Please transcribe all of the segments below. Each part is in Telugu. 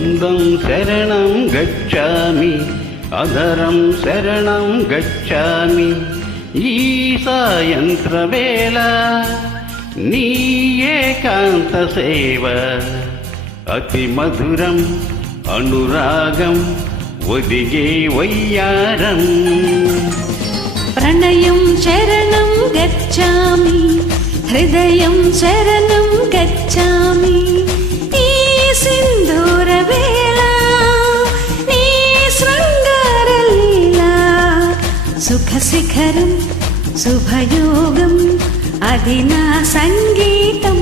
అందం శరణం గచ్చామి, అధరం శరణం గచ్చామి. ఈ సాయంత్రవేళ నీ ఏకాంత సేవ అతి మధురం అనురాగం ఒదిగే వయ్యారం. ప్రణయం శరణం గచ్చామి, హృదయం శరణం గచ్చామి. ఈ సింధూర వేళ నీ శృంగార లీలా సుఖ శిఖరం శుభయోగం అది నా సంగీతం.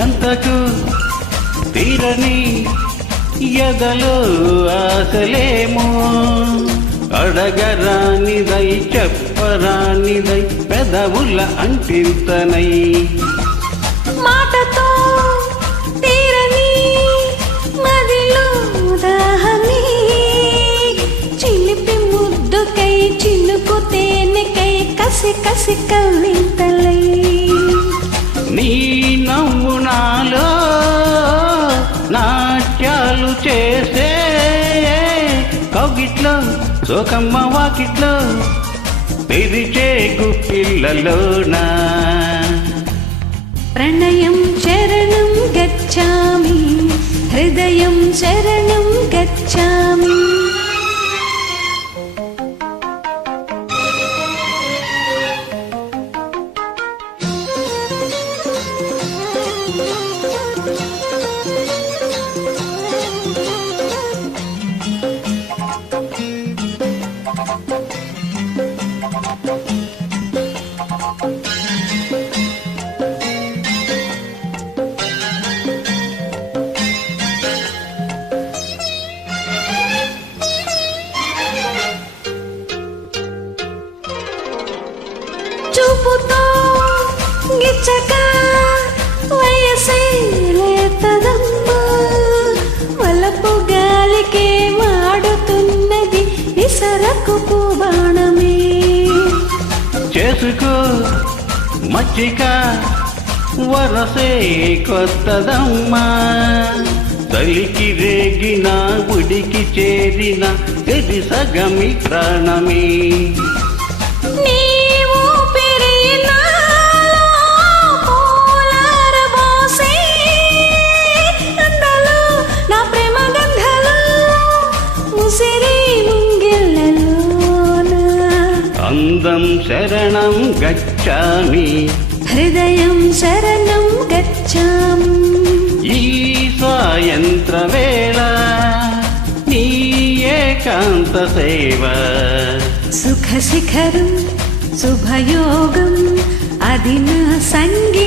ఎంతకు తీరని ఎదలో ఆశలేమో, అడగరానిదై చెప్పరానిదై పెదవుల అంటింతనై. మాటతో తీరని మదిలో దాహని, చిలిపి ముద్దుకై చినుకు తేనెకై కసి కసి కవితలై. నీ నవ్వు నాలో నాట్యాలు చేసే కౌగిట్లో సోకమ్మ వాకిట్లో తెరిచే గుప్పిళ్ళలోనా. ప్రణయం శరణం గచ్చామి, హృదయం శరణం గచ్చామి. చూపుతో గిచ్చక వయసే లేతదమ్మా, వలపు గాలికే వాడుతున్నది విసరకు బాణమే. చేసుకో మచ్చిక వరసే కొత్తదమ్మా, తలికి రేగిన ఉడికి చేరిన తెది సగమి ప్రాణమే. అందం శరణం గచ్చామి, హృదయం శరణం గచ్చామి. ఈ సాయంత్ర వేళ నీ ఏకాంత సేవ సుఖ శిఖరం శుభయోగం అది నా సంగీతం.